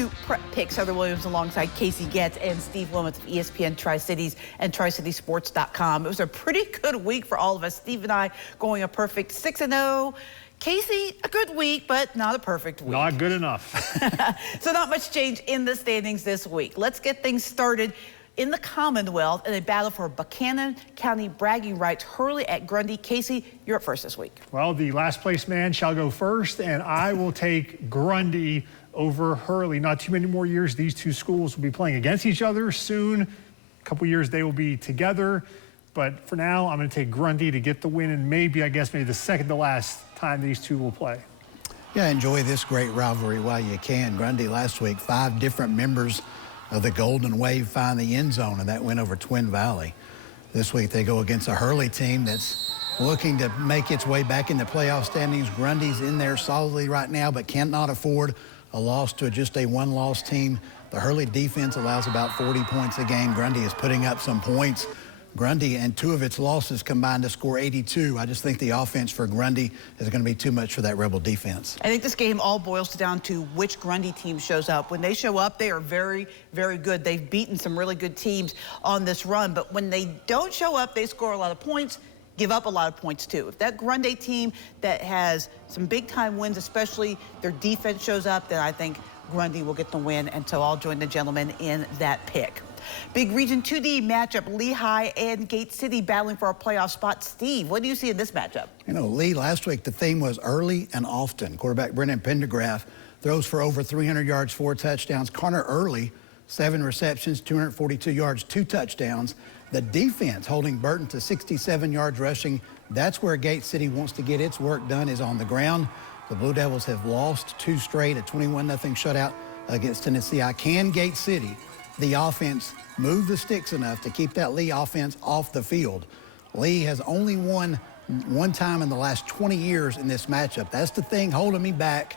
to Prep Pick. Heather Williams alongside Casey Getz and Steve Wilmoth of ESPN Tri-Cities and TriCitySports.com. It was a pretty good week for all of us. Steve and I going a perfect 6-0. Casey, a good week, but not a perfect week. Not good enough. So not much change in the standings this week. Let's get things started in the Commonwealth in a battle for Buchanan County bragging rights. Hurley at Grundy. Casey, you're up first this week. Well, the last place man shall go first, and I will take Grundy over Hurley. Not too many more years. These two schools will be playing against each other soon. A couple years they will be together. But for now, I'm going to take Grundy to get the win, and maybe the second to last time these two will play. Yeah, enjoy this great rivalry while you can. Grundy last week, 5 different members of the Golden Wave find the end zone, and that went over Twin Valley. This week they go against a Hurley team that's looking to make its way back into playoff standings. Grundy's in there solidly right now, but cannot afford a loss to just a one-loss team. The Hurley defense allows about 40 points a game. Grundy is putting up some points. Grundy and 2 of its losses combined to score 82. I just think the offense for Grundy is going to be too much for that Rebel defense. I think this game all boils down to which Grundy team shows up. When they show up, they are very, very good. They've beaten some really good teams on this run, but when they don't show up, they score a lot of points, give up a lot of points too. If that Grundy team that has some big-time wins, especially their defense shows up, then I think Grundy will get the win, and so I'll join the gentleman in that pick. Big Region 2D matchup, Lehigh and Gate City battling for a playoff spot. Steve, what do you see in this matchup? You know, Lee, last week the theme was early and often. Quarterback Brennan Pendergraph throws for over 300 yards, 4 touchdowns. Connor Early, 7 receptions, 242 yards, 2 touchdowns. The defense holding Burton to 67 yards rushing. That's where Gate City wants to get its work done, is on the ground. The Blue Devils have lost 2 straight, a 21-0 shutout against Tennessee. Can Gate City, the offense, move the sticks enough to keep that Lee offense off the field? Lee has only won one time in the last 20 years in this matchup. That's the thing holding me back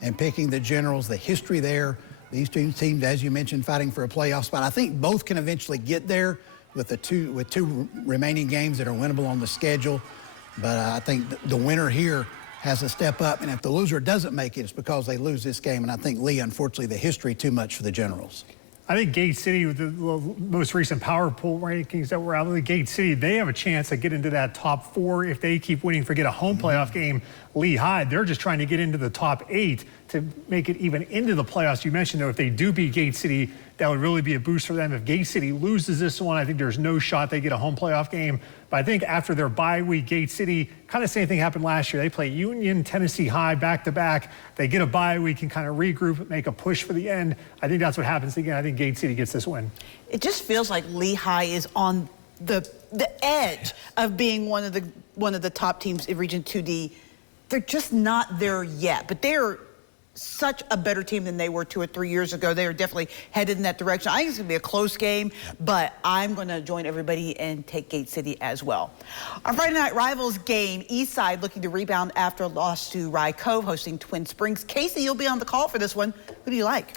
and picking the Generals, the history there. These two teams, as you mentioned, fighting for a playoff spot. I think both can eventually get there with two remaining games that are winnable on the schedule. But I think the winner here has to step up, and if the loser doesn't make it, it's because they lose this game. And I think Lee, unfortunately, the history too much for the Generals. I think Gate City, with the most recent power poll rankings that were out of the Gate City, they have a chance to get into that top 4 if they keep winning. Forget a home playoff game. Lehigh, they're just trying to get into the top 8 to make it even into the playoffs. You mentioned, though, if they do beat Gate City, that would really be a boost for them. If Gate City loses this one, I think there's no shot they get a home playoff game. But I think after their bye week, Gate City, kind of same thing happened last year. They play Union, Tennessee High back-to-back. They get a bye week and kind of regroup, make a push for the end. I think that's what happens again. I think Gate City gets this win. It just feels like Lehigh is on the edge of being one of the top teams in Region 2D. They're just not there yet, but they're such a better team than they were 2 or 3 years ago. They are definitely headed in that direction. I think it's going to be a close game, but I'm going to join everybody and take Gate City as well. Our Friday night rivals game, Eastside looking to rebound after a loss to Rye Cove, hosting Twin Springs. Casey, you'll be on the call for this one. Who do you like?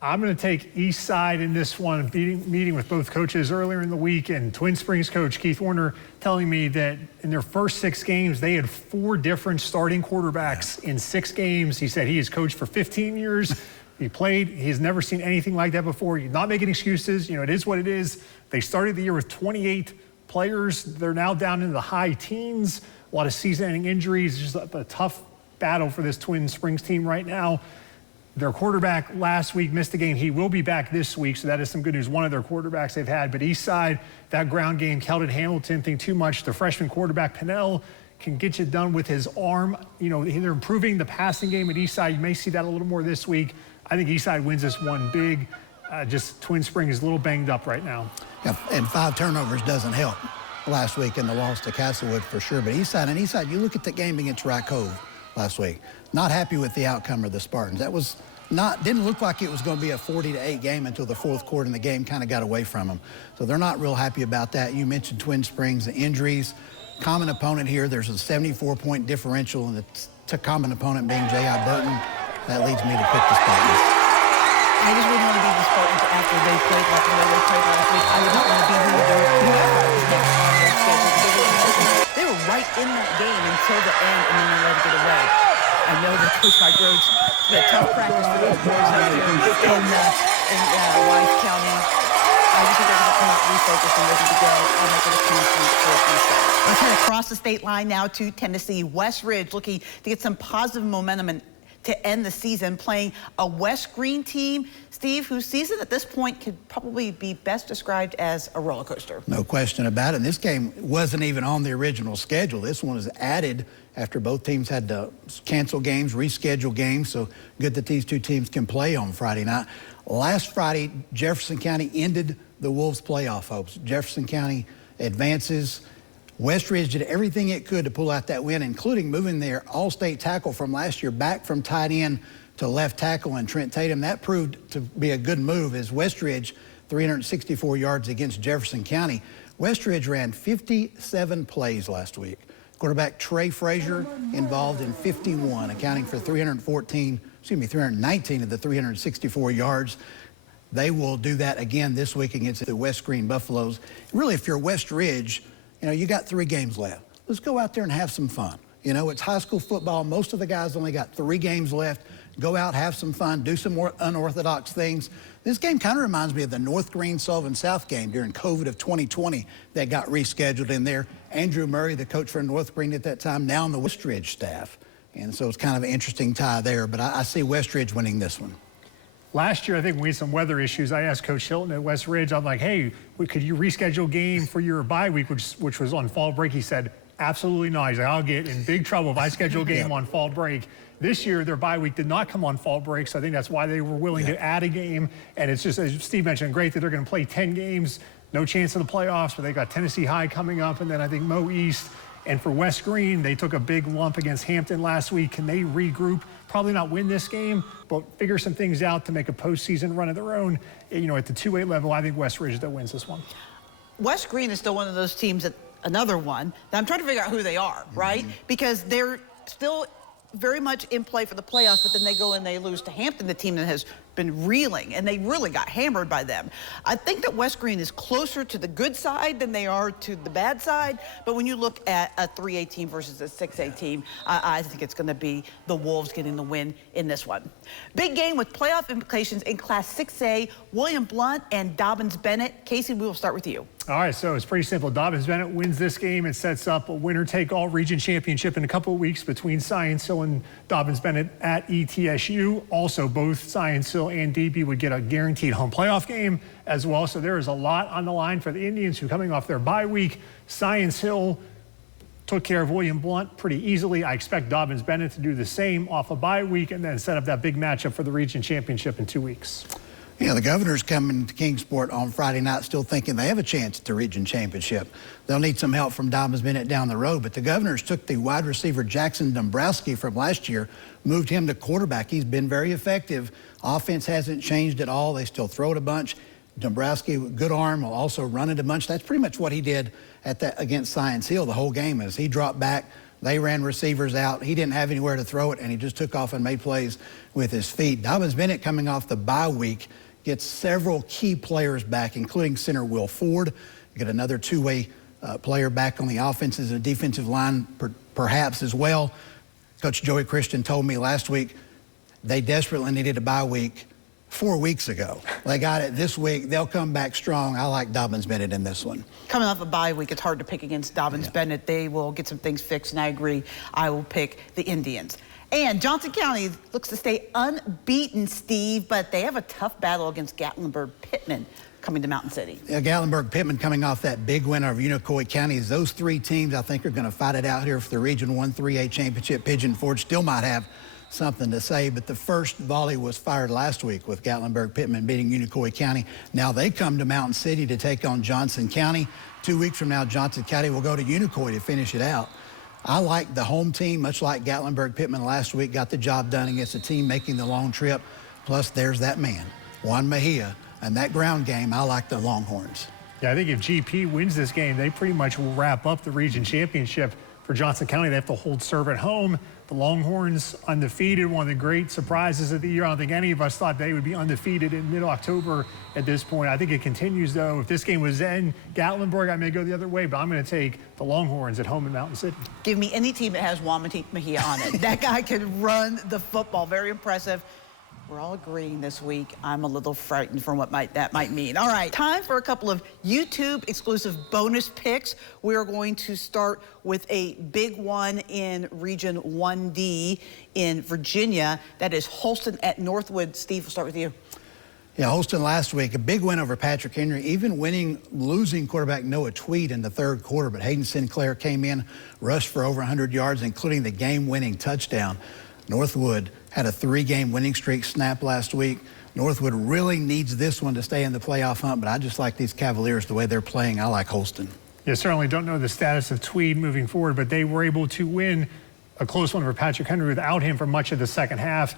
I'm going to take Eastside in this one. Meeting with both coaches earlier in the week, and Twin Springs coach Keith Warner telling me that in their first 6 games, they had 4 different starting quarterbacks in 6 games. He said he has coached for 15 years. He played. He's never seen anything like that before. He's not making excuses. You know, it is what it is. They started the year with 28 players. They're now down into the high teens. A lot of season-ending injuries. Just a tough battle for this Twin Springs team right now. Their quarterback last week missed the game. He will be back this week, so that is some good news. One of their quarterbacks they've had. But Eastside, that ground game, Keldon Hamilton, think too much. The freshman quarterback, Pinnell, can get you done with his arm. You know, they're improving the passing game at Eastside. You may see that a little more this week. I think Eastside wins this one big. Just Twin Springs is a little banged up right now. Yeah, and 5 turnovers doesn't help last week in the loss to Castlewood for sure. But Eastside, you look at the game against Rye Cove last week. Not happy with the outcome of the Spartans. That was didn't look like it was going to be a 40-8 game until the 4th quarter, and the game kind of got away from them. So they're not real happy about that. You mentioned Twin Springs, the injuries. Common opponent here, there's a 74-point differential, and the common opponent being J.I. Burton. That leads me to pick the Spartans. I just wouldn't want to be the Spartans after they played like the way they played last week. I would not want to be whoever is next on their schedule. They were right in that game until the end, and then they let it get away. I know that Coach Mike Rhodes had a tough practice for those boys out there in Wise County. I think they're going to come out refocused and ready to go on making a clean sweep for Eastside. Let's head across the state line now to Tennessee. West Ridge looking to get some positive momentum and to end the season playing a West Greene team, Steve, whose season at this point could probably be best described as a roller coaster. No question about it. And this game wasn't even on the original schedule. This one was added after both teams had to cancel games, reschedule games. So good that these two teams can play on Friday night. Last Friday, Jefferson County ended the Wolves' playoff hopes. Jefferson County advances. West Ridge did everything it could to pull out that win, including moving their all-state tackle from last year back from tight end to left tackle and Trent Tatum. That proved to be a good move as West Ridge 364 yards against Jefferson County. West Ridge ran 57 plays last week. Quarterback Trey Frazier involved in 51, accounting for 319 of the 364 yards. They will do that again this week against the West Greene Buffaloes. Really, if you're West Ridge, you got 3 games left. Let's go out there and have some fun. It's high school football. Most of the guys only got 3 games left. Go out, have some fun, do some more unorthodox things. This game kind of reminds me of the North Greene-Sullivan South game during COVID of 2020 that got rescheduled in there. Andrew Murray, the coach for North Greene at that time, now on the West Ridge staff. And so it's kind of an interesting tie there, but I see West Ridge winning this one. Last year, I think we had some weather issues. I asked Coach Hilton at West Ridge, I'm like, hey, could you reschedule a game for your bye week, which was on fall break? He said, absolutely not. He's like, I'll get in big trouble if I schedule a game on fall break. This year, their bye week did not come on fall break, so I think that's why they were willing to add a game. And it's just, as Steve mentioned, great that they're going to play 10 games. No chance in the playoffs, but they got Tennessee High coming up, and then I think Mo East. And for West Greene, they took a big lump against Hampton last week. Can they regroup? Probably not win this game, but figure some things out to make a postseason run of their own. At the 2A level, I think West Ridge that wins this one. West Greene is still one of those teams another one that I'm trying to figure out who they are, right? Because they're still very much in play for the playoffs, but then they go and they lose to Hampton, the team that has been reeling, and they really got hammered by them. I think that West Greene is closer to the good side than they are to the bad side, but when you look at a 3A team versus a 6A team, I think it's going to be the Wolves getting the win in this one. Big game with playoff implications in Class 6A, William Blount and Dobbins-Bennett. Casey, we will start with you. All right, so it's pretty simple. Dobbins-Bennett wins this game and sets up a winner-take-all region championship in a couple of weeks between Science Hill and Dobbins-Bennett at ETSU. Also, both Science Hill and DB would get a guaranteed home playoff game as well. So there is a lot on the line for the Indians, who coming off their bye week. Science Hill took care of William Blount pretty easily. I expect Dobbins-Bennett to do the same off a bye week and then set up that big matchup for the region championship in 2 weeks. The Governor's coming to Kingsport on Friday night still thinking they have a chance at the region championship. They'll need some help from Dobbins-Bennett down the road, but the Governors took the wide receiver Jackson Dombrowski from last year, moved him to quarterback. He's been very effective. Offense hasn't changed at all. They still throw it a bunch. Dombrowski, good arm, will also run it a bunch. That's pretty much what he did against Science Hill the whole game. As he dropped back, they ran receivers out. He didn't have anywhere to throw it, and he just took off and made plays with his feet. Dobbins-Bennett, coming off the bye week, gets several key players back, including center Will Ford. Get another 2-way player back on the offensive and defensive line, perhaps as well. Coach Joey Christian told me last week they desperately needed a bye week 4 weeks ago. They got it this week. They'll come back strong. I like Dobbins-Bennett in this one. Coming off a bye week, it's hard to pick against Dobbins-Bennett. They will get some things fixed, and I agree. I will pick the Indians. And Johnson County looks to stay unbeaten, Steve, but they have a tough battle against Gatlinburg-Pittman coming to Mountain City. Gatlinburg-Pittman coming off that big win over Unicoi County. Those 3 teams, I think, are going to fight it out here for the Region 1 3A championship. Pigeon Forge still might have something to say, but the first volley was fired last week with Gatlinburg-Pittman beating Unicoi County. Now they come to Mountain City to take on Johnson County. 2 weeks from now, Johnson County will go to Unicoi to finish it out. I like the home team, much like Gatlinburg-Pittman last week, got the job done against a team making the long trip. Plus, there's that man, Juan Mejia, and that ground game, I like the Longhorns. Yeah, I think if GP wins this game, they pretty much will wrap up the region championship for Johnson County. They have to hold serve at home. The Longhorns undefeated, one of the great surprises of the year. I don't think any of us thought they would be undefeated in mid-October at this point. I think it continues, though. If this game was in Gatlinburg, I may go the other way, but I'm going to take the Longhorns at home in Mountain City. Give me any team that has Juan Mejia on it. That guy can run the football. Very impressive. We're all agreeing this week. I'm a little frightened from what that might mean. All right, time for a couple of YouTube exclusive bonus picks. We are going to start with a big one in Region 1D in Virginia. That is Holston at Northwood. Steve, we'll start with you. Yeah, Holston last week, a big win over Patrick Henry, even losing quarterback Noah Tweed in the third quarter. But Hayden Sinclair came in, rushed for over 100 yards, including the game-winning touchdown. Northwood had a 3-game winning streak snap last week. Northwood really needs this one to stay in the playoff hunt, but I just like these Cavaliers the way they're playing. I like Holston. Yeah, certainly don't know the status of Tweed moving forward, but they were able to win a close one for Patrick Henry without him for much of the second half.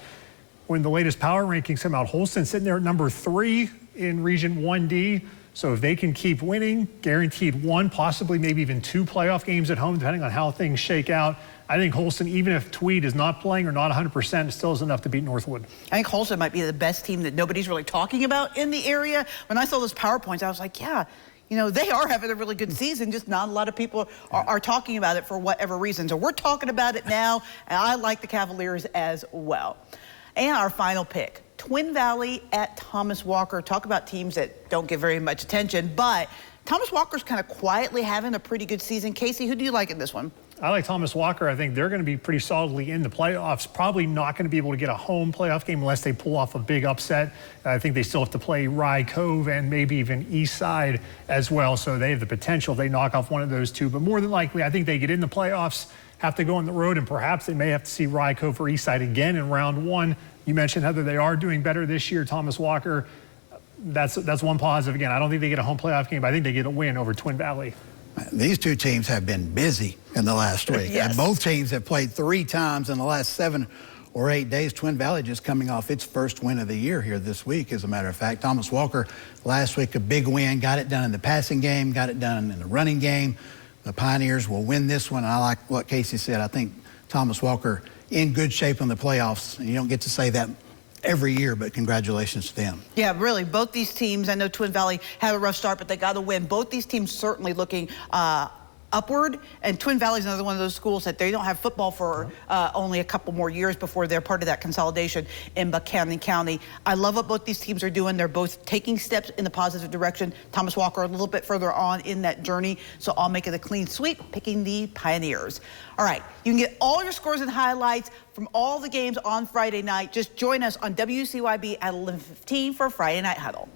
When the latest power rankings come out, Holston sitting there at number 3 in Region 1D. So if they can keep winning, guaranteed 1, possibly maybe even 2 playoff games at home, depending on how things shake out. I think Holston, even if Tweed is not playing or not 100%, still is enough to beat Northwood. I think Holston might be the best team that nobody's really talking about in the area. When I saw those PowerPoints, I was like, yeah, you know, they are having a really good season, just not a lot of people are talking about it for whatever reason. So we're talking about it now, and I like the Cavaliers as well. And our final pick, Twin Valley at Thomas Walker. Talk about teams that don't get very much attention, but Thomas Walker's kind of quietly having a pretty good season. Casey, who do you like in this one? I like Thomas Walker. I think they're going to be pretty solidly in the playoffs. Probably not going to be able to get a home playoff game unless they pull off a big upset. I think they still have to play Rye Cove and maybe even Eastside as well. So they have the potential if they knock off one of those two. But more than likely, I think they get in the playoffs, have to go on the road, and perhaps they may have to see Rye Cove or Eastside again in round 1. You mentioned, Heather, they are doing better this year. Thomas Walker, that's one positive. Again, I don't think they get a home playoff game, but I think they get a win over Twin Valley. These two teams have been busy in the last week. Yes. And both teams have played 3 times in the last 7 or 8 days. Twin Valley just coming off its first win of the year here this week, as a matter of fact. Thomas Walker last week, a big win, got it done in the passing game, got it done in the running game. The Pioneers will win this one. And I like what Casey said. I think Thomas Walker in good shape in the playoffs. And you don't get to say that every year, but congratulations to them. Yeah, really, both these teams, I know Twin Valley had a rough start, but they got to win. Both these teams certainly looking upward, and Twin Valley's another one of those schools that they don't have football for only a couple more years before they're part of that consolidation in Buchanan County. I love what both these teams are doing. They're both taking steps in the positive direction. Thomas Walker a little bit further on in that journey, so I'll make it a clean sweep, picking the Pioneers. All right, you can get all your scores and highlights from all the games on Friday night. Just join us on WCYB at 11:15 for Friday Night Huddle.